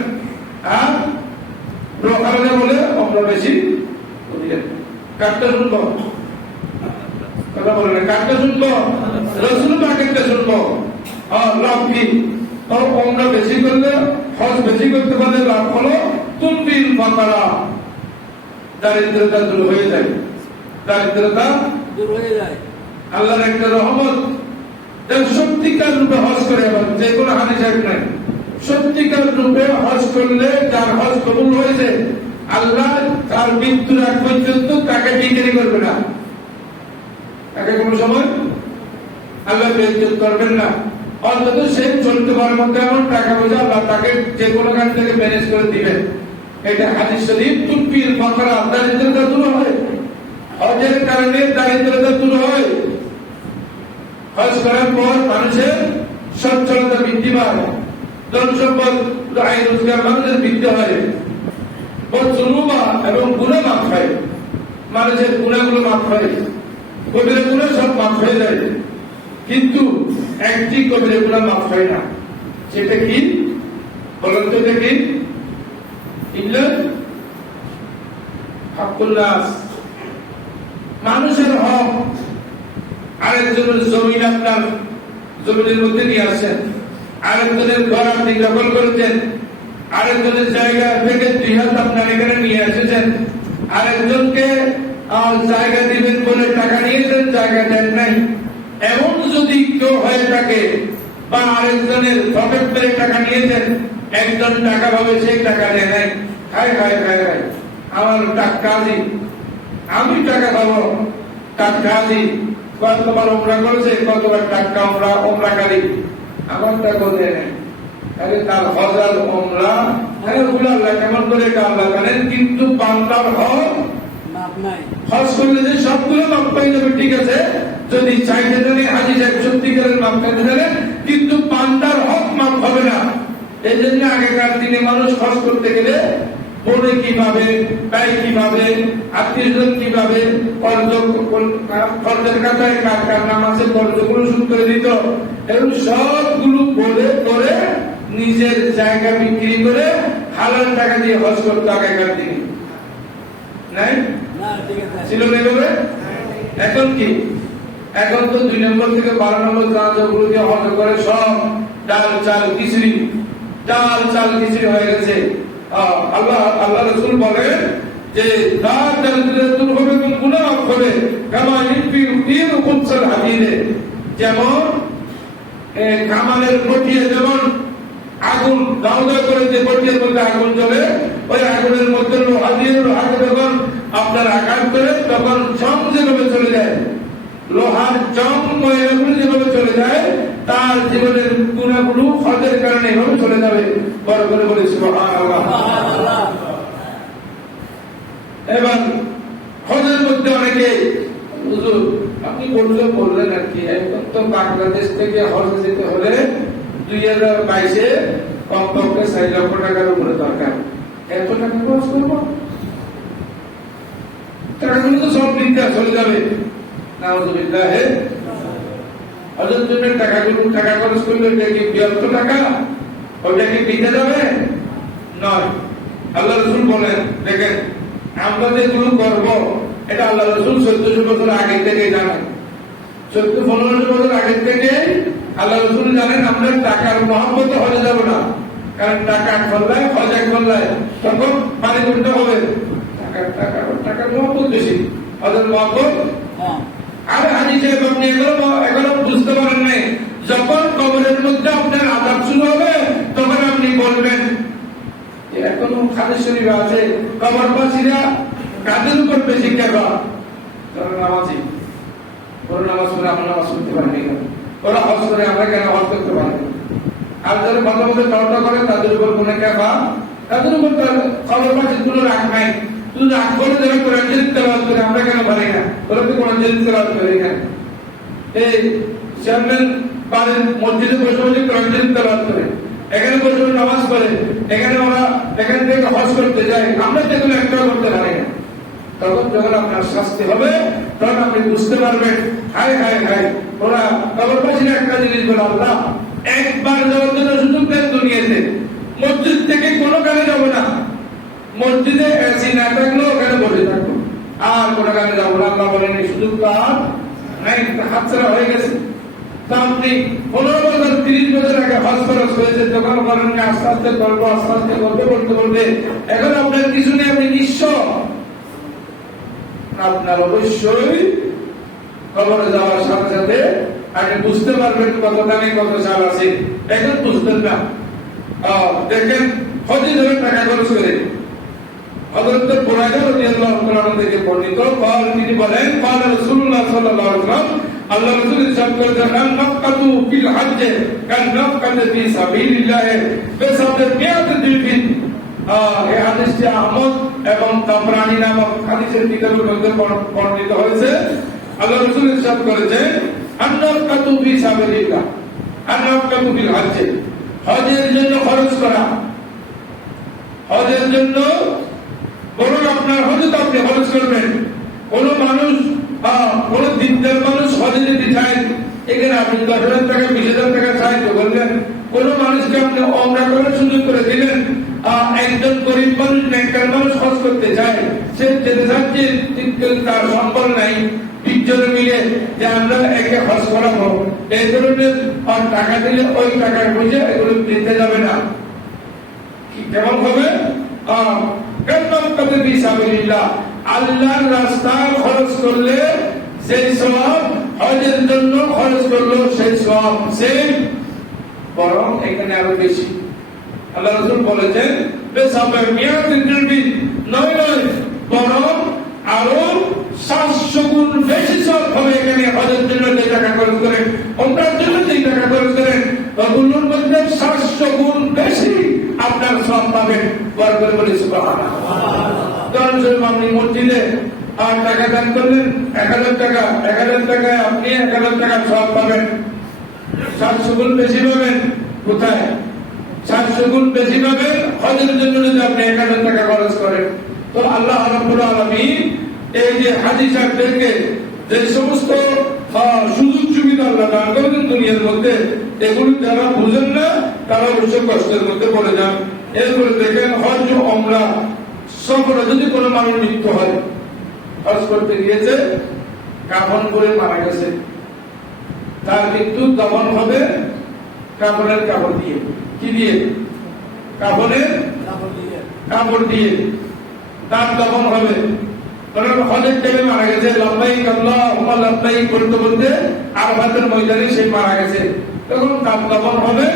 আর প্রকারে বলে উমরা বেশি করিয়েন। কাটতে শুনবো কথা বলে না, কাটতে শুনবো রাসূল পাকেরটা শুনবো। লাভ কি? উমরা বেশি করলে, হজ বেশি করতে পারলে লাভ হলো তুনফিল ফাকরা, দারিদ্রতা দূর হয়ে যায়, দারিদ্রতা দূর হয়ে যায়। আল্লাহর একটা রহমত। সত্যিকার রূপে হজ করে, আবার যে কোনো হানি সাহেব নাই, সত্যিকার রূপে হজ করলে যার হজ কবুল হয়েছে, আল্লাহ তার মৃত্যুর আগ পর্যন্ত তাকে ডিগ্রি করবে না, তাকে কোন সময় আল্লাহ বেইজ্জত করবেন না। অন্তত সে চলতে পারার মধ্যে এমন টাকা পয়সা আল্লাহ তাকে যে কোনো কাজ থেকে ম্যানেজ করে দিবেন। এটা হাদিস শরীফ। তুনফিল ফাকরা, দারিদ্রতা দূর হয়, হজের কারণে দারিদ্রতা দূর হয়। হজ করার পর মানুষের সচ্ছলতা বৃদ্ধি পায়, ধন সম্পদ আয় রোজগার মানুষের বৃদ্ধি হয়, যুনুবা এবং গুনাহ মাফ হয়, মানুষের গুনাহগুলো মাফ হয়, কবিরা গুনাহ সব মাফ হয়ে যায়। কিন্তু একটি কবিরা গুনাহ মাফ হয় না, সেটা কি বলেন তো? এটা কি? ইল্লা হাক্কুল নাস, মানুষের হক। আরেকজনের জমিন আপনার জমিনের মধ্যে নিয়ে আসেন, আরেকজনের ঘর আপনি দখল করেছেন, আরেকজনের জায়গা থেকে 2 হাত আপনার এখানে নিয়ে এসেছেন, আরেকজনকে জায়গা দিবেন বলে টাকা নিয়েছেন, জায়গা দেন নাই। এমন যদি কেউ হয়ে থাকে, বা আরেকজনের পকেট করে টাকা নিয়েছেন, একজন টাকা ভাবে সেই টাকা নেয় নাই, হায় হায় হায় হায় আমার টাকাজি, আমি টাকা পাবো, টাকাজি কতবার উমরা করেছে, কতবার টাকা উমরাকারী, আমার টাকা দেয় নাই। আরে তার হজার উমরা, আরে ওগুলো আল্লাহ কেমন করে এটা আল্লাহ জানেন। কিন্তু বান্দার হক হজ করলে যে সবগুলো মাপ পাই যাবে, ঠিক আছে, যদি চাইতে জানে হাজি সাহেব সত্যিকারের মাপ পেতে জানেন, কিন্তু বান্দার হক মাপ হবে না। এই জন্য আগেকার দিনে মানুষ হজ করতে গেলে বোনে কিভাবে, ভাই কিভাবে, আত্মীয়জন কিভাবে, কর্জের খাতায় কার কার নাম আছে কর্জগুলো শুরু করে দিত, এবং সবগুলো বলে করে নিজের জায়গা বিক্রি করে হালাল টাকা দিয়ে হজ করতো আগেকার দিনে, নাই ছিল এভাবে? এখন কি? এখন তো 2 নম্বর থেকে 12 নম্বর জাহাজগুলো দিয়ে হজ করে সব ডাল চাল খিচুড়ি, ডাল চাল খিচুড়ি হয়ে গেছে। আল্লাহ রাসূল বলেন যে দারিদ্রতা হবে, গুনাহ হবে, কামা ইউনফিলু খুবসাল হাদিদে, যেমন কামানের বটিয়ে যেমন আগুন দাও দাও করে যে বটির মধ্যে আগুন জ্বলে, ওই আগুনের মধ্যে লোহা দিয়ে লোহাকে যখন আপনার আঘাত করে, তখন জং যেভাবে চলে যায়, লোহার জং ময়লাগুলো যেভাবে চলে যায়, তার জীবনের গুণাগুলো হজের কারণে এভাবে চলে যাবে। বড় করে বলেছি সুবহানাল্লাহ। এবার হজের মধ্যে অনেকে হুজুর আপনি বললেন আর কি, এখন তো বাংলাদেশ থেকে হজে যেতে হলে 2022-এ কমপক্ষে 4 লক্ষ টাকার উপরে দরকার। এত টাকা খরচ করবো? টাকাগুলো তো সব বিদ্যা চলে যাবে। নাউযুবিল্লাহ। হজের জন্য টাকা খরচ করলে এটা কি ব্যর্থ টাকা? ওটা কি বিদ্যা যাবে? নয়। আল্লাহ রাসূল বলেন, দেখেন আমরা যেগুলো করবো এটা আল্লাহ রাসূল 1400 বছর আগে থেকে জানেন। 1400-1500 বছর আগে থেকে আল্লাহ রাসূল জানেন আমরা টাকার মহব্বতে হজে যাব না, কারণ টাকা খরলায় হজে খরলায় তখন পানি করতে হবে। টাকার মহব্বত বেশি, হজের মহব্বত। আর হাজি সাহেব আপনি এখনো বুঝতে পারেন নাই, যখন কবরের মধ্যে আপনার আযাব শুরু হবে তখন আপনি বলবেন, এখনো হাদিস শরীফে আছে কবরবাসীরা কাদের উপর বেশি কেবা? যারা নামাজি। ওরা নামাজ পড়ে আমরা নামাজ পড়তে পারিনি কেন? ওরা হজ করে আমরা কেন হজ করতে পারি? আর যারা মাঝে মাঝে টর্টা করে তাদের উপর কোনো কেবা? তাদের উপর কবরবাসীর কোনো রাগ নাই। শুধু রাগ করে যারা কোরআন শরীফ তেলাওয়াত করে আমরা কেন পারি না? ওরা তো কোরআন শরীফ তেলাওয়াত করে না। এই চেয়ারম্যান পারেন মসজিদে বসে বসে কোরআন শরীফ তেলাওয়াত করে, এখানে বসে নামাজ পড়ে, এখানে ওরা এখান থেকে হজ করতে যায়, আমরা যেগুলো একটাও করতে পারি না। তখন যখন আপনার শাস্তি হবে তখন আপনি বুঝতে পারবেন, হায় হায় হায় ওরা কবরবাসীরা একটা জিনিস বলে, আল্লাহ একবার যাওয়ার জন্য সুযোগ দেন দুনিয়াতে, মসজিদ থেকে কোনো কাজে যাবো না, মসজিদে এসি না থাকলেও ওখানে বসে থাকবো, আর কোনো কাজে যাবো না। আল্লাহ বলেন এই সুযোগ তো আর নাই, হাতছাড়া হয়ে গেছে। তা আপনি 15 বছর 30 বছর আগে হজ খরচ হয়েছে, যখন করেন আস্তে আস্তে করবো আস্তে আস্তে বলতে বলতে এখন আপনার কিছু নেই, আপনি নিঃস্ব। আপনার অবশ্যই কবরে যাওয়ার সাথে সাথে আপনি বুঝতে পারবেন কত দামে কত চাল আছে, এখন বুঝতেন না। দেখেন হজে যাবেন টাকা খরচ করে, হযরত বুরায়দা রাদিয়াল্লাহু তাআলা থেকে বর্ণিত, তিনি বলেন قال রাসূলুল্লাহ সাল্লাল্লাহু আলাইহি ওয়াসাল্লাম, আল্লাহ রাসূল ইরশাদ করেছেন, নাফকাতু ফিল হজ্জ কান নাফকাতু ফি সাবিলিল্লাহ বিসাবের মিয়াত দিন। এই হাদিসটি আহমদ এবং তাবরানী নামক হাদিসের কিতাবের মধ্যে বর্ণিত হয়েছে। আল্লাহ রাসূল ইরশাদ করেছেন, নাফকাতু ফি সাবিলিল্লাহ, নাফকাতু ফিল হজ্জ, হজের জন্য খরচ করা, হজের জন্য বরং আপনার হজে তো আপনি খরচ করবেন। কোন মানুষ কোন দিনদার মানুষ হজে যেতে চায়, এখানে আপনি 10,000 টাকা 20,000 টাকা সাহায্য করলেন। কোন মানুষকে আপনি ওমরা করার সুযোগ করে দিলেন। একজন গরিব মানুষ নেককার মানুষ হজ করতে চায়, সে যেতে চাচ্ছে কিন্তু তার সম্বল নাই 20 জন মিলে যে আমরা একে হজ করাবো, এই ধরনের টাকা দিলে ওই টাকার বুঝে এগুলো দিতে যাবে না। কি কেমন হবে? আল্লাহর রাস্তায় খরচ করলে সেই সওয়াব, হজের জন্য খরচ করলো সেই সওয়াব সেম, বরং এখানে আরো বেশি। আল্লাহ রাসূল বলেছেন নয় বরং আরো 700 গুণ বেশি সওয়াব হবে এখানে হজের জন্য যে টাকা খরচ করেন, ওমরার জন্য যে টাকা খরচ করেন, ওগুলোর মধ্যে 700 গুণ বেশি আপনার সওয়াব পাবেন। বড় করে বলি সুবহানাল্লাহ। আপনি মসজিদে আর টাকা দান করলেন 1000 টাকা, 1000 টাকায় আপনি 1000 টাকা সওয়াব পাবেন, 700 গুণ বেশি পাবেন। কোথায়? 700 গুণ বেশি পাবেন হজের জন্য যদি আপনি 1000 টাকা খরচ করেন। তো আল্লাহ রাব্বুল আলামিন এই যে হাজী সাহেবদেরকে যে সমস্ত সুযোগ সুবিধা আল্লাহ দান করেন দুনিয়ার মধ্যে, এগুলো যারা বুঝেন না তারা অবশ্য কষ্টের মধ্যে পড়ে যান। এরপরে দেখেন হজ ওমরা সফরে যদি কোনো মানুষ মৃত্যু হয়, হজ করতে গিয়েছে, কাফন করে মারা গেছে, তার মৃত্যু দমন হবে কাফনের কাপড় দিয়ে। কি দিয়ে? কাফনের কাপড় দিয়ে তার দমন হবে। হজের টাইমে মারা গেছে, লাব্বাইক আল্লাহুম্মা লাব্বাইক বলতে বলতে আরাফাতের ময়দানে সে মারা গেছে, তখন তার দমন হবে।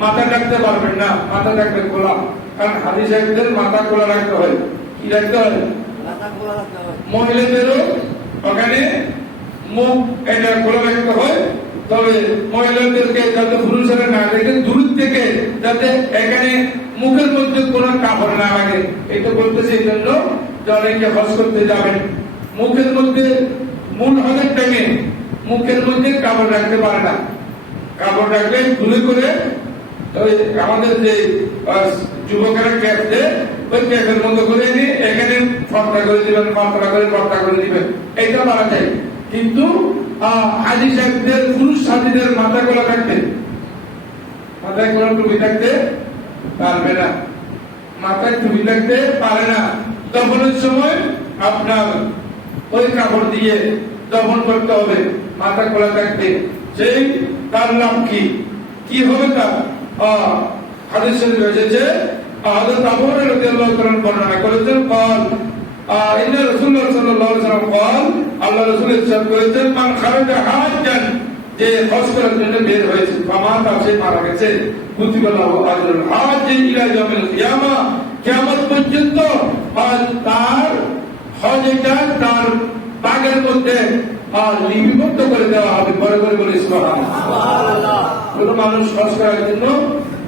মাথা রাখতে পারবেন না, মাথা রাখতে খোলা, কারণ হাজী সাহেবদের মাথা খোলা রাখতে হয়। কি রাখতে হয়? মহিলাদেরও ওখানে মুখ এটা খোলা রাখতে হয়, তবে মহিলাদেরকে যাতে পুরুষেরা না দেখে দূর থেকে যাতে এখানে মুখের মধ্যে কোনো কাপড় না লাগে, এটা বলতেছে। এই জন্য যে অনেকে হজ করতে যাবেন, মুখের মধ্যে মূল হজের টাইমে মুখের মধ্যে কাপড় রাখতে পারে না। কাপড় রাখলে ধুলে করে আমাদের যে যুবকেরা ক্যাপ দেয়, ওই ক্যাপের মতো করে নিয়ে এখানে ফর্দা করে দিবেন, ফর্দা করে পর্দা করে দিবেন, এইটা পারা যায়। কিন্তু হাজি সাহেবদের, পুরুষ হাজিদের মাথা গোলা থাকতে, মাথায় গোলা টুপি থাকতে পারবে না, মাথায় টুপি থাকতে পারে না। দফনের সময় আপনার ওই কাপড় দিয়ে দফন করতে হবে, মাথা খোলা থাকতে। সেই তার নাম কি হবে তার? হাদিস শরীফে এসেছে, হযরত আবু হুরায়রা রাদিয়াল্লাহু তাআলা বর্ণনা করেছেন, ইন্না রাসূলুল্লাহ সাল্লাল্লাহু আলাইহি ওয়াসাল্লাম قال, আল্লাহ রাসূল ইরশাদ করেছেন, মান খারাজা হাজ্জান, যে হজ করার জন্য বের হয়েছে, ফামাতা, সে মারা গেছে, কুতিবা লাহু আজরুল হাজ্জ ইলা ইয়াউমিল কিয়ামা, কিয়ামত পর্যন্ত তার হজটা তার বাগের মধ্যে লিপিবদ্ধ করে দেওয়া হবে। বড় করে বলে সুবহানাল্লাহ। কোন মানুষ হজ করার জন্য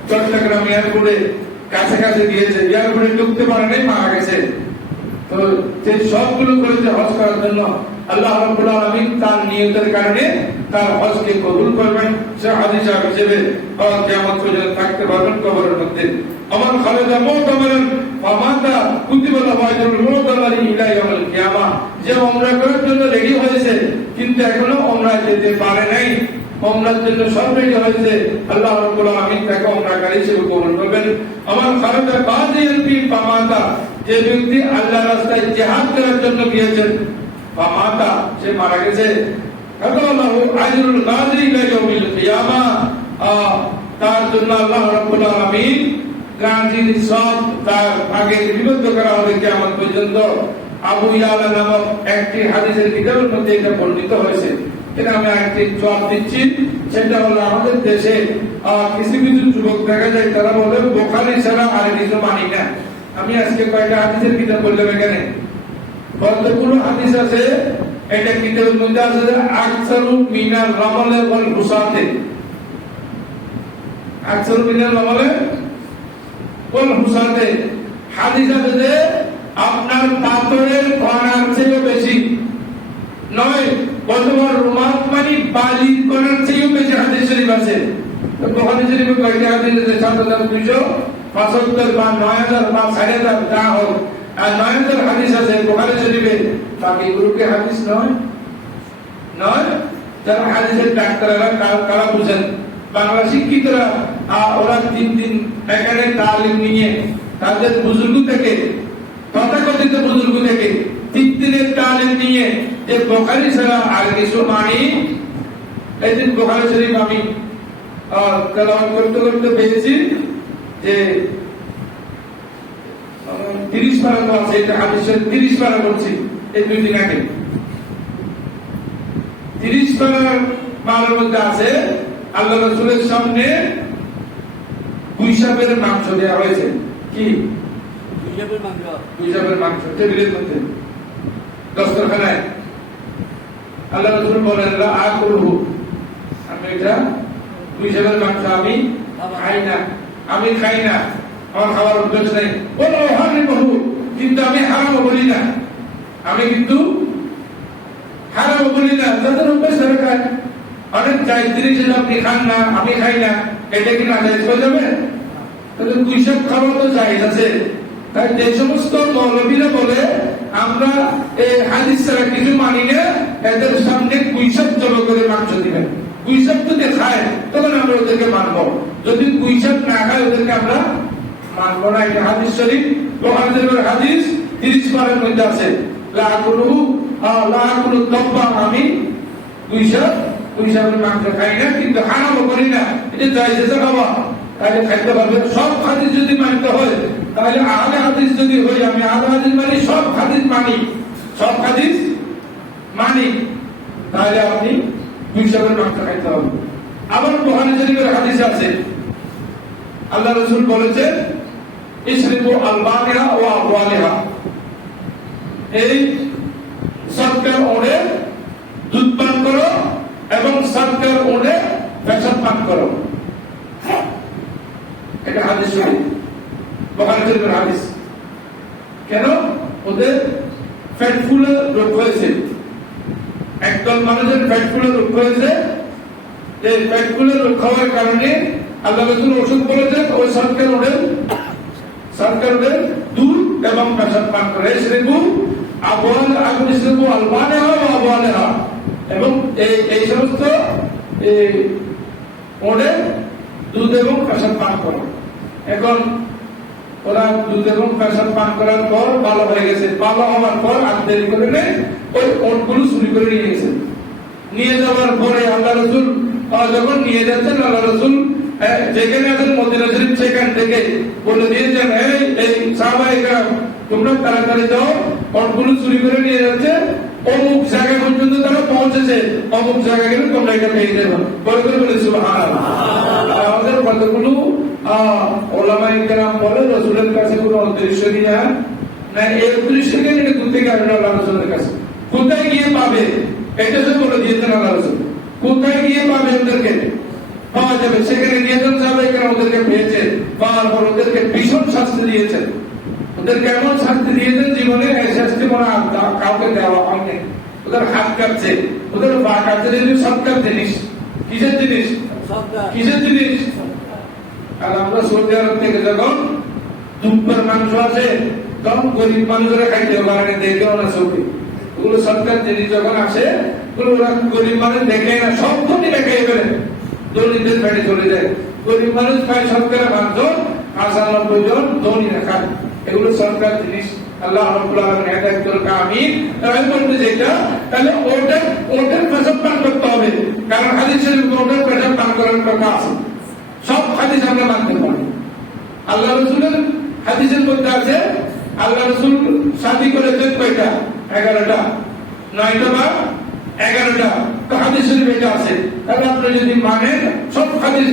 চট্টগ্রাম এয়ারপোর্টে কাছাকাছি গিয়েছে, এয়ারপোর্টে ঢুকতে পারে নাই, মারা গেছে, তো যে সবগুলো করেছে হজ করার জন্য, আল্লাহ রাব্বুল আলামিন তার নিয়তের কারণে তার হজকে কবুল করবেন। সে হাদিস হিসেবে কিয়ামত পর্যন্ত থাকতে পারবেন কবরের মধ্যে। আমার খালেদা মুতামারান ফামাতা কুতিবা লাহু আজরুল মুতামারি ইলা ইয়াউমিল কিয়ামা, যে উমরা করার জন্য রেডি হয়েছে কিন্তু এখনো উমরা যেতে পারে নাই, উমরার জন্য সব রেডি হয়েছে, আল্লাহ রাব্বুল আলামিন তাকে উমরাকারী হিসেবে কবুল করবেন। আমার খালেদা গাজিয়ান ফি ফামাতা, যে ব্যক্তি আল্লাহর রাস্তায় জিহাদ করার জন্য গিয়েছেন, ফামাতা, সে মারা গেছে, আল্লাহু আজরুল গাজি ইলা ইয়াউমিল কিয়ামা, তার জন্য আল্লাহ রাব্বুল আলামিন গাজীর সব তার আগে বিবদ্ধ করা হবে কিয়ামত পর্যন্ত। আবু ইয়ালা নামক একটি হাদিসের কিতাবের মধ্যে এটা বর্ণিত হয়েছে। এটা আমি একটি জবাব দিচ্ছি, সেটা হলো আমাদের দেশে কিছু কিছু যুবক দেখা যায়, তারা বলে বুখারী ছাড়া আর কিছু মানি না। আমি আজকে কয়েকটা হাদিসের কিতাব বললাম, এখানে কতগুলো হাদিস আছে, এটা কিতাবের মধ্যে আছে যে আকসারু মিনাল রামালে ওয়াল হুসাতে, আকসারু মিনাল রামালে ওয়াল হুসাতে, হাদিস আছে যে আপনার পাথরের কণার চেয়ে বেশি নয়, অথবা রুমাত মানে বালির কণার চেয়ে বেশি হাদিস শরীফ আছে। তো বুখারী শরীফে কয়টা হাদিস আছে? 7275 বা 9000 বা 6000 যা হোক, আর 9000 হাদিস আছে বুখারী শরীফে, বাকি গ্রুপে হাদিস নয়। যারা হাদিসের ডাক্তাররা তারা বুঝেন, বাংলা শিক্ষিতরা ওরা দিন এখানে তালিম নিয়ে তাদের বুজুর্গ থেকে, তথাকথিত বুজুর্গ থেকে 3 দিনের তালিম নিয়ে যে বুখারী ছাড়া আর কিছু মানি। এইদিন বুখারী শরীফ আমি তেলাওয়াত করতে করতে পেয়েছি যে 30 পারা তো আছে, এটা হাদিসের 30 পারা বলছি এই 2 দিন আগে। 30 পারার মধ্যে আছে আল্লাহ রাসূলের সামনে গুইসাবের মাংস দেওয়া হয়েছে। কি গুইসাবের মাংস টেবিলের মধ্যে দস্তরখানায়। আল্লাহ রাসূল বলেন, লা আকুলহু, আমি এটা গুইসাবের মাংস আমি খাই না, আমার খাওয়ার অভ্যাস নেই। বলো হারামহু, কিন্তু আমি হারাম বলি না, তাদের অভ্যাস ধরে খায়। অনেক জায়েজ জিনিস আপনি খান না, আমি খাই না, এটা কি না জায়েজ হয়ে যাবে? তাহলে গুইসাব খাওয়া তো জায়েজ আছে। তাই যে সমস্ত মৌলবীরা বলে আমরা এই হাদিস ছাড়া কিছু মানি না, এদের সামনে গুইসাব জব করে মাংস দিবেন। গুইসাব যদি খায় তখন আমরা ওদেরকে মানবো, যদি গুইসাব না খায় ওদেরকে আমরা মানবো না। এটা হাদিস শরীফ, বুখারী শরীফের হাদিস 30 পারার মধ্যে আছে, লা আকুলু দাব্বা, আমি গুইসাবের মাংস খাই না, কিন্তু হারামও করি না, এটা জায়েজ আছে খাওয়া, তাহলে খাইতে পারবেন। সব হাদিস যদি মানতে হয়, তাহলে আহলে হাদিস যদি হই, আমি আহলে হাদিস মানি, সব হাদিস মানি, তাহলে আপনি গুইসাবের মাংস খাইতে হবে। আবার বুখারী শরীফের হাদিস আছে, আল্লাহ রাসূল বলেছেন, ইশরিবু আল-বানিহা ওয়া আবওয়ালিহা, এই সদকার ওড়ে দুধ পান করো এবং সদকার ওড়ে পেশাব পান করো। এটা হাদিস শরীফ, বুখারী শরীফের হাদিস। কেন? ওদের ফ্যাট ফুলের রোগ হয়েছে, একদল মানুষের ফ্যাট ফুলের রোগ হয়েছে। এই ফ্যাট ফুলের রোগ হওয়ার কারণে আল্লাহ রাসূল ওষুধ বলেছেন, ওই সরকার ওদের দুধ এবং পেশাব পান করে। শ্রেবু আবহান আগুন শ্রেবু আলবানে আবহানে এবং এই সমস্ত ওদের দুধ এবং পেশাব পান করে। এখন ওরা দুধ এবং পেশাব পান করার পর ভালো হয়ে গেছে, ভালো হওয়ার পর আর দেরি করে নেই, ওই ওটগুলো চুরি করে নিয়ে গেছে। নিয়ে যাওয়ার পরে আল্লাহ রাসূল যখন নিয়ে যাচ্ছেন, আল্লাহ রাসূল যেখানে আছেন মদিনা শরীফ, সেখান থেকে বলে দিয়েছেন, এই সাহাবায়ে কেরাম তোমরা তাড়াতাড়ি যাও, ওটগুলো চুরি করে নিয়ে যাচ্ছে, অমুক জায়গা পর্যন্ত তারা পৌঁছেছে, অমুক জায়গা গেলে তোমরা এটা পেয়ে যাবে। বলে বলে সুবহানাল্লাহ। আমাদের কতগুলো ওলামায়ে কেরাম বলে রাসূলের কাছে কোনো উদ্দেশ্য নিয়ে না, এই উদ্দেশ্যকে এটা ঘুরতে গেল আল্লাহ রাসূলের কাছে। কোথায় গিয়ে পাবে এটা সে বলে দিয়েছেন আল্লাহ রাসূল। কোথায় গিয়ে পাবে ওদেরকে পাওয়া যাবে, সেখানে নিয়ে যান যাবে, কেন ওদেরকে পেয়েছে, পাওয়ার পর ওদেরকে ভীষণ শাস্তি দিয়েছেন। ওদেরকে এমন শাস্তি দিয়েছেন জীবনে এই শাস্তি মনে কাউকে দেওয়া হয়নি। ওদের হাত কাটছে, ওদের পা কাটছে, সৎকার জিনিস। কিসের জিনিস? কিসের জিনিস? আর আমরা সৌদি আরব থেকে যখন দুপুর মাংস আছে, তখন গরিব মানুষরা খাইতে পারে, দেখেও না চোখে। ওগুলো সৎকার জিনিস যখন আসে, ওরা গরিব মানুষ দেখে না, সব ধনী দেখাই ফেলে, দলিতদের পেটে চলে যায়। গরিব মানুষ খায় সৎকারে মাংস, ৯৫ জন ধনী না খায়। এগুলো সরকার জিনিস। আল্লাহ রাব্বুল আলামিন হেদায়েত করুক, আমিন। তাই বলতে যেটা, তাহলে ওটার পেশাব পান করতে হবে, কারণ হাদিসের ওটার পেশাব পান করার কথা আছে। সব হাদিস আমরা মানতে পারি। আল্লাহ রাসূলের হাদিসের মধ্যে আছে, আল্লাহ রাসূল শাদী করেছেন কয়টা? 11টা, 9টা বা 11টা। তো হাদিস শরীফে এটা আছে। তাহলে আপনি যদি মানেন সব হাদিস,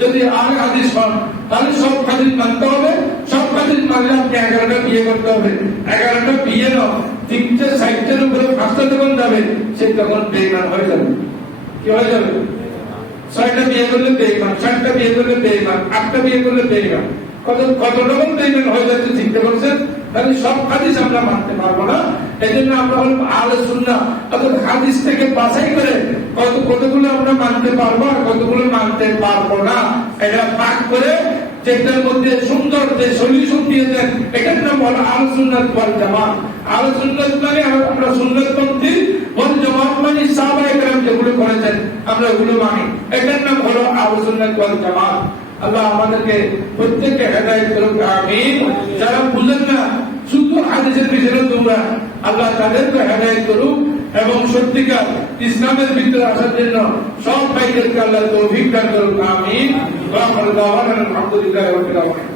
যদি আরেক হাদিস হন, তাহলে সব হাদিস মানতে হবে। সব হাদিস মানলে আপনি 11টা বিয়ে করতে হবে। 11টা বিয়ে নয়, 3টে 4টের উপরে 5টা যখন যাবে, সে তখন বেঈমান হয়ে যাবে। কি হয়ে যাবে? 6টা বিয়ে করলে বেঈমান, 7টা বিয়ে করলে বেঈমান, 8টা বিয়ে করলে বেঈমান। কত রকম বেঈমান হয়ে যাচ্ছে, চিন্তা করছেন? তাহলে সব হাদিস আমরা মানতে পারবো না। এই জন্য আমরা হল আহলে সুন্নাহ, অর্থাৎ হাদিস থেকে বাছাই করে কতগুলো আমরা মানতে পারবো আর কতগুলো মানতে পারবো না, এটা ভাগ করে যেটার মধ্যে সুন্দর যে সলিউশন দিয়েছেন, এটার নাম হলো আহলে সুন্নাত ওয়াল জামাত। আহলে সুন্নাত মানে আমরা সুন্নাতপন্থী, ওয়াল জামাত মানে সাহাবায়ে কেরাম যেগুলো করেছেন আমরা ওগুলো মানি, এটার নাম হলো আহলে সুন্নাত ওয়াল জামাত। আল্লাহ আমাদেরকে প্রত্যেককে হেদায়েত করুক, আমিন। যারা বুঝেন না, শুধু হাদিসের পিছনে তোমরা, আল্লাহ তাদেরকে হেদায়েত করুক এবং সত্যিকার ইসলামের ভিতরে আসার জন্য সব ভাইদেরকে আল্লাহ তৌফিক দান করুক, আমিন। ওয়া আলহামদুলিল্লাহি রাব্বিল আলামিন।